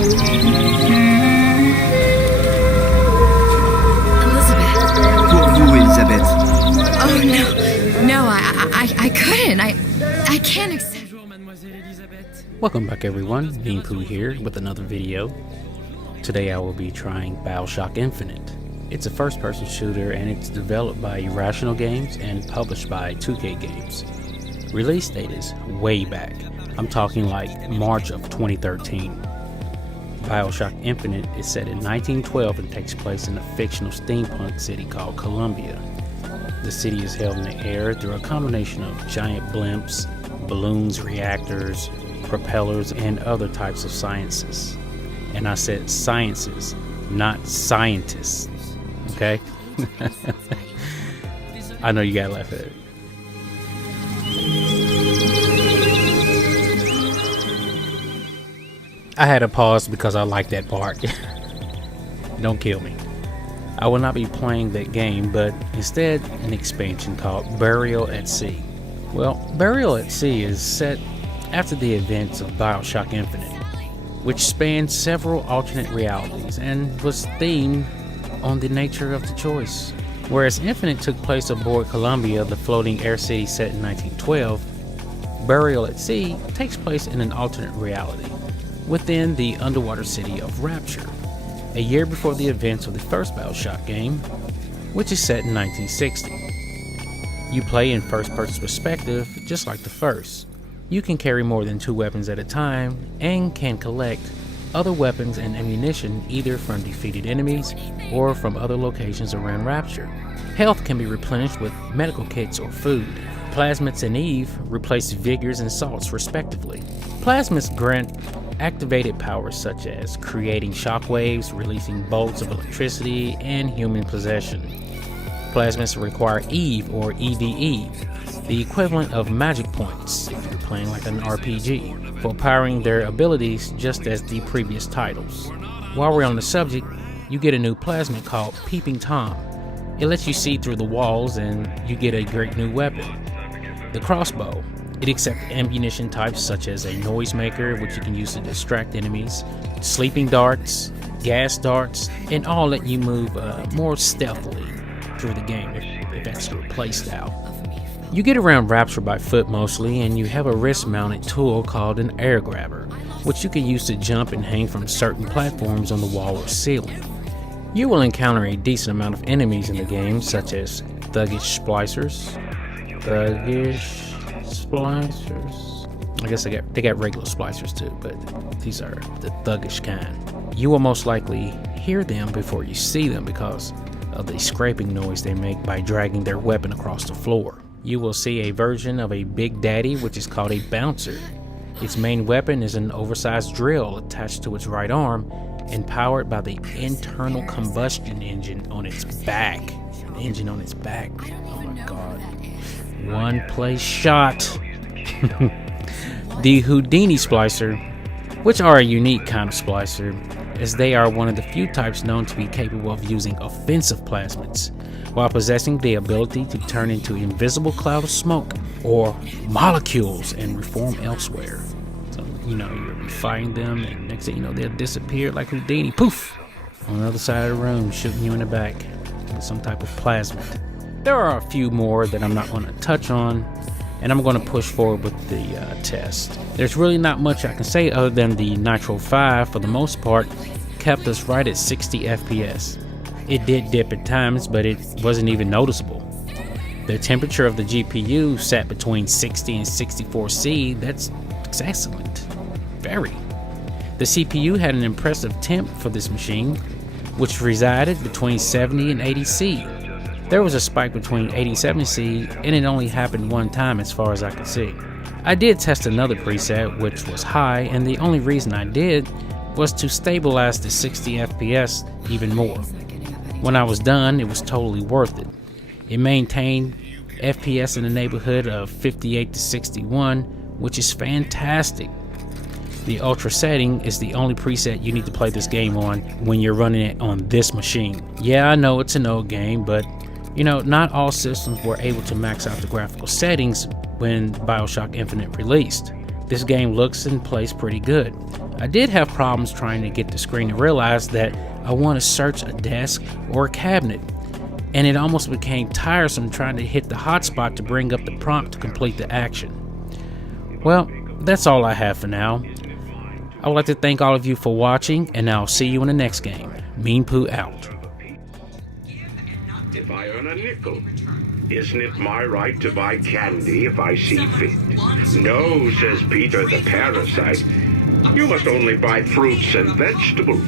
Pour vous, Elizabeth. Oh, no, I couldn't. I can't accept. Welcome back everyone, Meanpooh here with another video. Today I will be trying BioShock Infinite. It's a first-person shooter and it's developed by Irrational Games and published by 2K Games. Release date is way back. I'm talking like March of 2013. BioShock Infinite is set in 1912 and takes place in a fictional steampunk city called Columbia. The city is held in the air through a combination of giant blimps, balloons, reactors, propellers, and other types of sciences. And I said sciences, not scientists. Okay? I know you gotta laugh at it. I had to pause because I like that part. Don't kill me. I will not be playing that game, but instead an expansion called Burial at Sea. Well, Burial at Sea is set after the events of BioShock Infinite, which spanned several alternate realities and was themed on the nature of the choice. Whereas Infinite took place aboard Columbia, the floating air city set in 1912, Burial at Sea takes place in an alternate reality within the underwater city of Rapture, a year before the events of the first BioShock game, which is set in 1960. You play in first-person perspective just like the first. You can carry more than 2 weapons at a time and can collect other weapons and ammunition either from defeated enemies or from other locations around Rapture. Health can be replenished with medical kits or food. Plasmids and Eve replace vigors and salts respectively. Plasmids grant activated powers such as creating shockwaves, releasing bolts of electricity, and human possession. Plasmids require Eve or EVE, the equivalent of magic points if you're playing like an RPG, for powering their abilities just as the previous titles. While we're on the subject, you get a new plasmid called Peeping Tom. It lets you see through the walls and you get a great new weapon, the crossbow. It accepts ammunition types such as a noisemaker, which you can use to distract enemies, sleeping darts, gas darts, and all let you move more stealthily through the game if that's your playstyle. You get around Rapture by foot mostly, and you have a wrist-mounted tool called an air grabber, which you can use to jump and hang from certain platforms on the wall or ceiling. You will encounter a decent amount of enemies in the game, such as thuggish splicers. I guess they got regular splicers too, but these are the thuggish kind. You will most likely hear them before you see them because of the scraping noise they make by dragging their weapon across the floor. You will see a version of a Big Daddy, which is called a bouncer. Its main weapon is an oversized drill attached to its right arm and powered by the internal combustion engine on its back. Oh my god. One place shot. The Houdini splicer, which are a unique kind of splicer, as they are one of the few types known to be capable of using offensive plasmids, while possessing the ability to turn into invisible cloud of smoke or molecules and reform elsewhere. So, you'll be fighting them, and next thing you know, they'll disappear like Houdini, poof, on the other side of the room, shooting you in the back with some type of plasmid. There are a few more that I'm not going to touch on, and I'm going to push forward with the test. There's really not much I can say other than the Nitro 5, for the most part, kept us right at 60 FPS. It did dip at times, but it wasn't even noticeable. The temperature of the GPU sat between 60 and 64C. That's excellent. Very. The CPU had an impressive temp for this machine, which resided between 70 and 80C. There was a spike between 87C, and it only happened one time as far as I could see. I did test another preset, which was high, and the only reason I did was to stabilize the 60 FPS even more. When I was done, it was totally worth it. It maintained FPS in the neighborhood of 58 to 61, which is fantastic. The Ultra setting is the only preset you need to play this game on when you're running it on this machine. Yeah, I know it's an old game, but not all systems were able to max out the graphical settings when BioShock Infinite released. This game looks and plays pretty good. I did have problems trying to get the screen and realized that I want to search a desk or a cabinet, and it almost became tiresome trying to hit the hotspot to bring up the prompt to complete the action. Well, that's all I have for now. I would like to thank all of you for watching, and I'll see you in the next game. Meanpooh out. If I earn a nickel, isn't it my right to buy candy if I see fit? No, says Peter the parasite. You must only buy fruits and vegetables.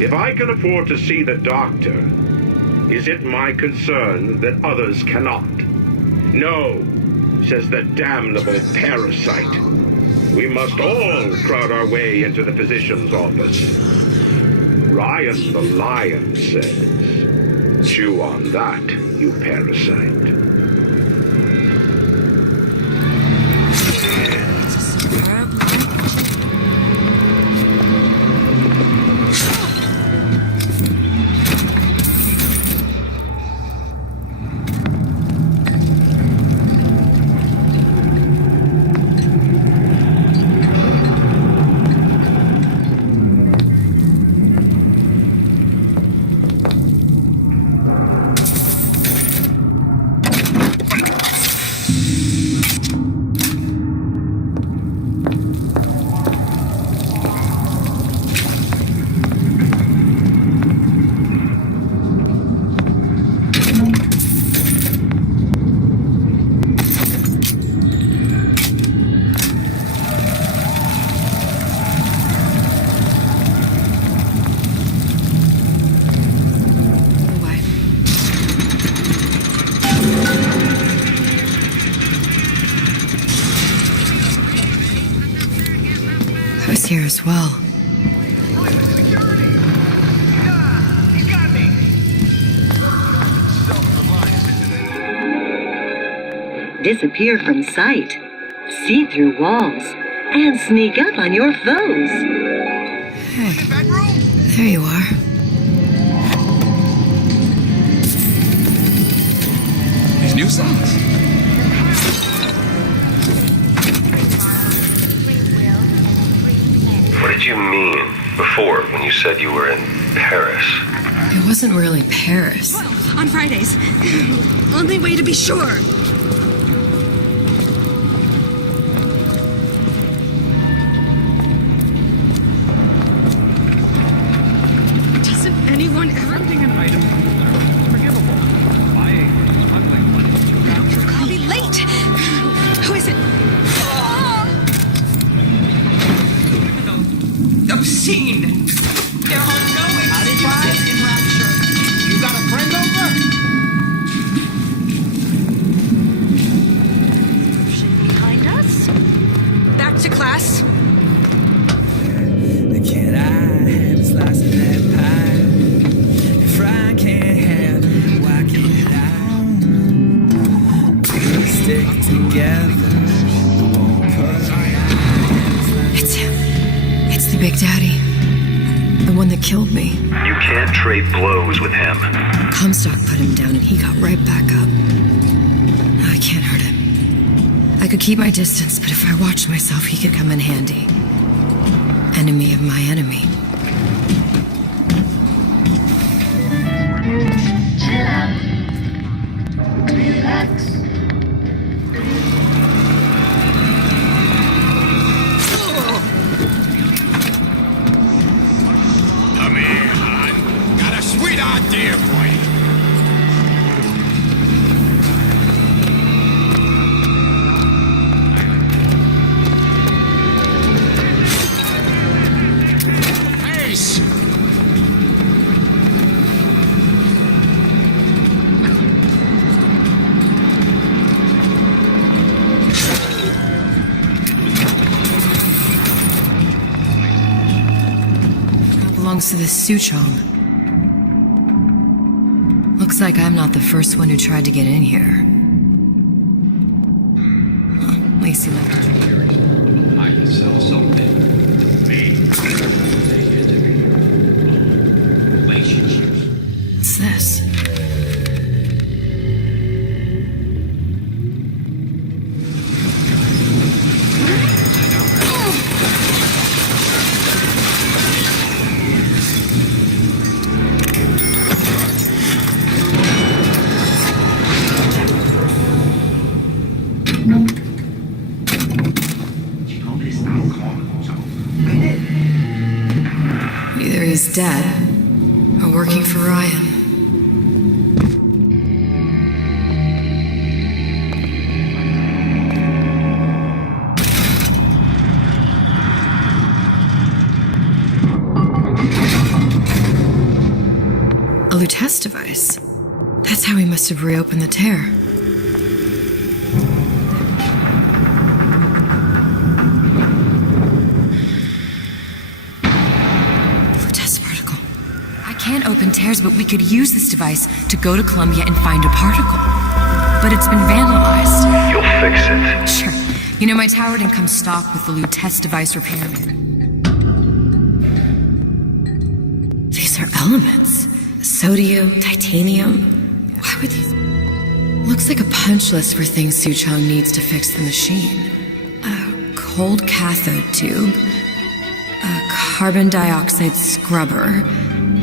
If I can afford to see the doctor, is it my concern that others cannot? No, says the damnable parasite. We must all crowd our way into the physician's office. Ryan the lion says, chew on that, you parasite. I was here as well. Disappear from sight, see through walls, and sneak up on your foes. Hey, there you are. These new songs. What did you mean before when you said you were in Paris? It wasn't really Paris. 12 on Fridays. Only way to be sure. Doesn't anyone ever think an item forgivable? I'll be late. Who is it? Obscene! There are no excuses in Rapture. You got a friend over? Behind us? Back to class. Can I have a slice of that pie? If I can't have it, why can't I? We'll stick together. It's him. It's the Big Daddy. The one that killed me. You can't trade blows with him. Comstock put him down and he got right back up. I can't hurt him. I could keep my distance, but if I watched myself, he could come in handy. Enemy of my enemy. Chill out. Relax. Come here, hon. Got a sweet idea for you. Face! Belongs to this Suchong. Looks like I'm not the first one who tried to get in here. At least he left a I can sell something to me. Relationships. What's this? Barry is dead, or working for Ryan. A Lutece device. That's how he must have reopened the tear. Lutece particle. I can't open tears, but we could use this device to go to Columbia and find a particle. But it's been vandalized. You'll fix it. Sure. You know, my tower didn't come stocked with the Lutece device repairman. These are elements. Sodium, titanium. Why would these... Looks like a punch list for things Suchong needs to fix the machine. A cold cathode tube, a carbon dioxide scrubber,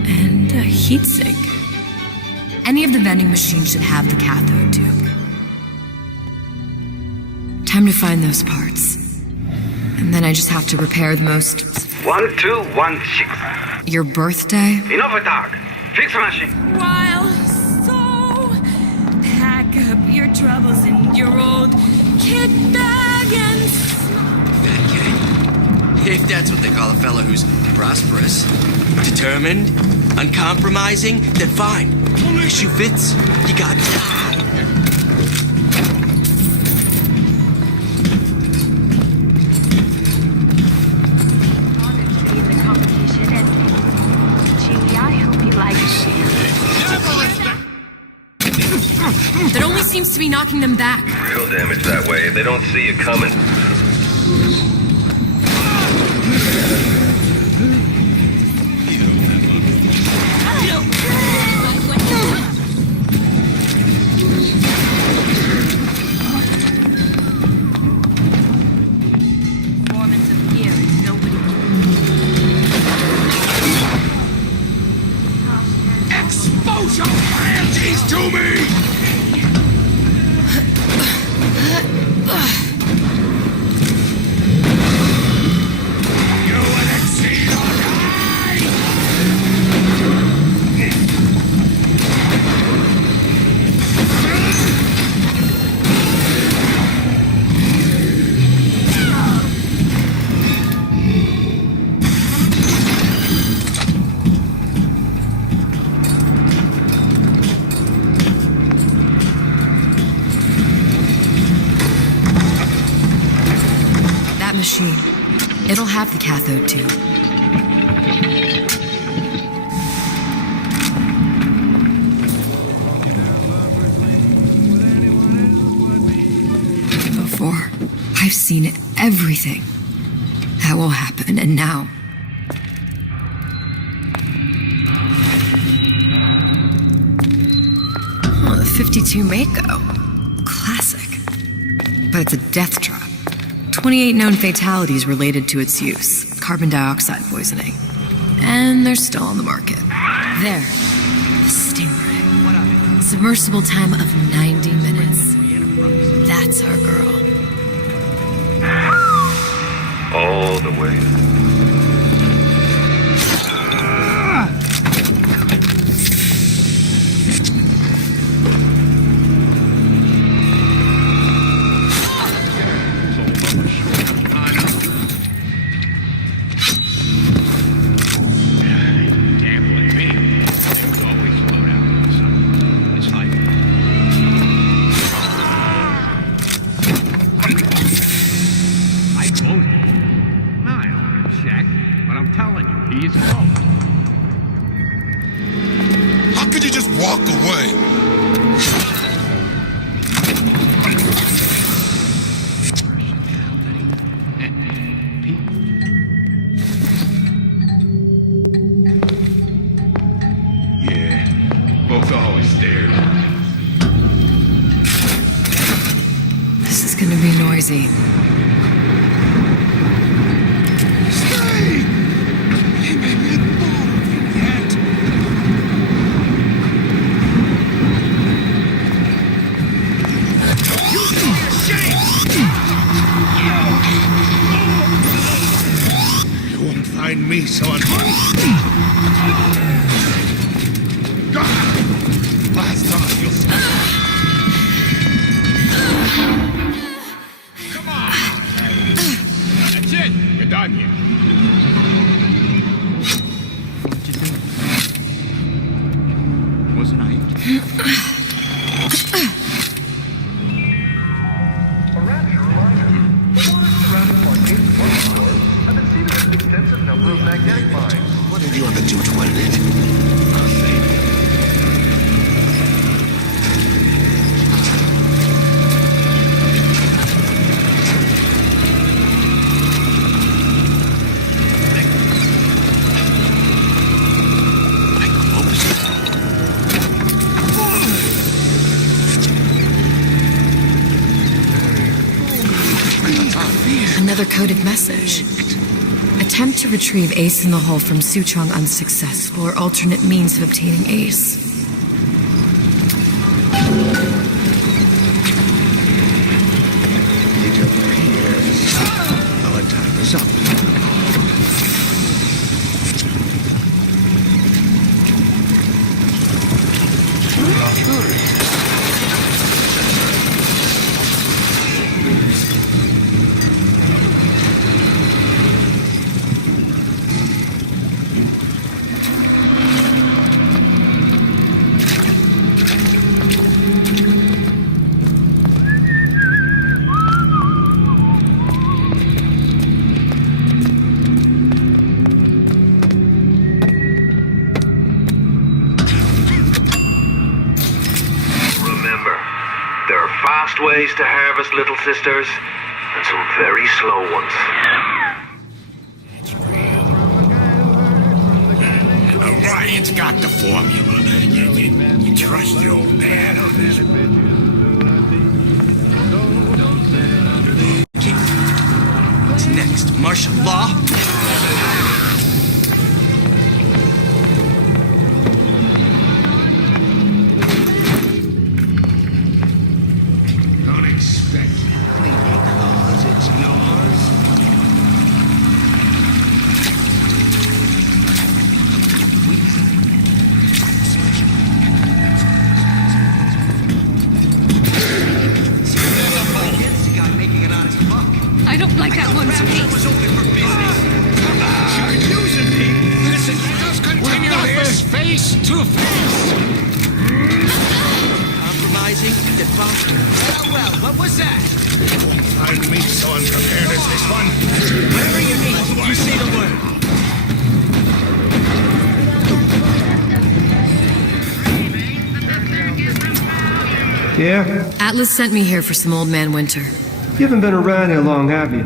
and a heatsink. Any of the vending machines should have the cathode tube. Time to find those parts. And then I just have to repair the most... 1216. Your birthday? Enough talk. Fix the machine. While so pack up your troubles in your old kit bag and If that's what they call a fellow who's prosperous, determined, uncompromising, then fine. The shoe fits. You got it. That only seems to be knocking them back. Real damage that way. They don't see you coming. Expose your panties to me! You will exceed or die! That machine. It'll have the cathode tube. Before, I've seen everything that will happen, and now... Oh, the 52 Mako. Classic. But it's a death trap. 28 known fatalities related to its use. Carbon dioxide poisoning. And they're still on the market. There. The Stingray. Submersible time of 90 minutes. That's our girl. All the way. How could you just walk away? Yeah, folks always stared. This is gonna be noisy. Stay! He may be involved yet. You Find me, son. Last time you'll Come on! That's it! You're done here. Wasn't I? What have you ever do to it? Another coded message. Attempt to retrieve Ace in the Hole from Suchong unsuccessful, or alternate means of obtaining Ace. It appears our time is up. Fast ways to harvest, little sisters, and some very slow ones. Orion's got the formula. You trust the old man on this? What's next? Martial law? I don't like that one's face. You're using me. Listen, just continue this face to face. Compromising the foster. Well, what was that? Time to meet so unprepared as this one. Whatever you need, you say the word. Yeah? Atlas sent me here for some Old Man Winter. You haven't been around here long, have you?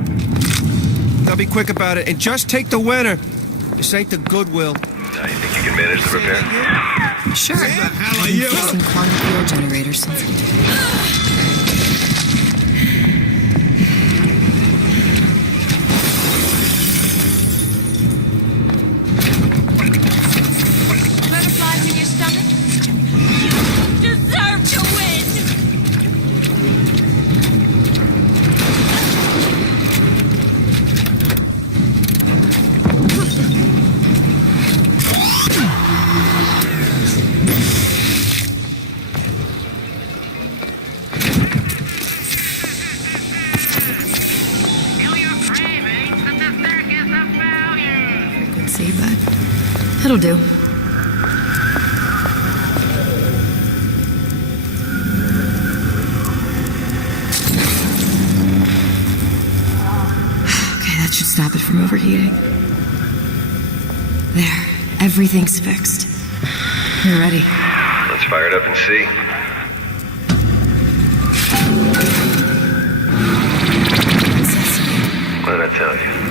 Now be quick about it and just take the winner. This ain't the Goodwill. Now, you think you can manage the repair? Sure. I've been fixing quantum field generators since Butterflies in your stomach? You deserve to win! frequency, but it'll do. Okay, that should stop it from overheating. There, everything's fixed. We're ready. Let's fire it up and see. What did I tell you?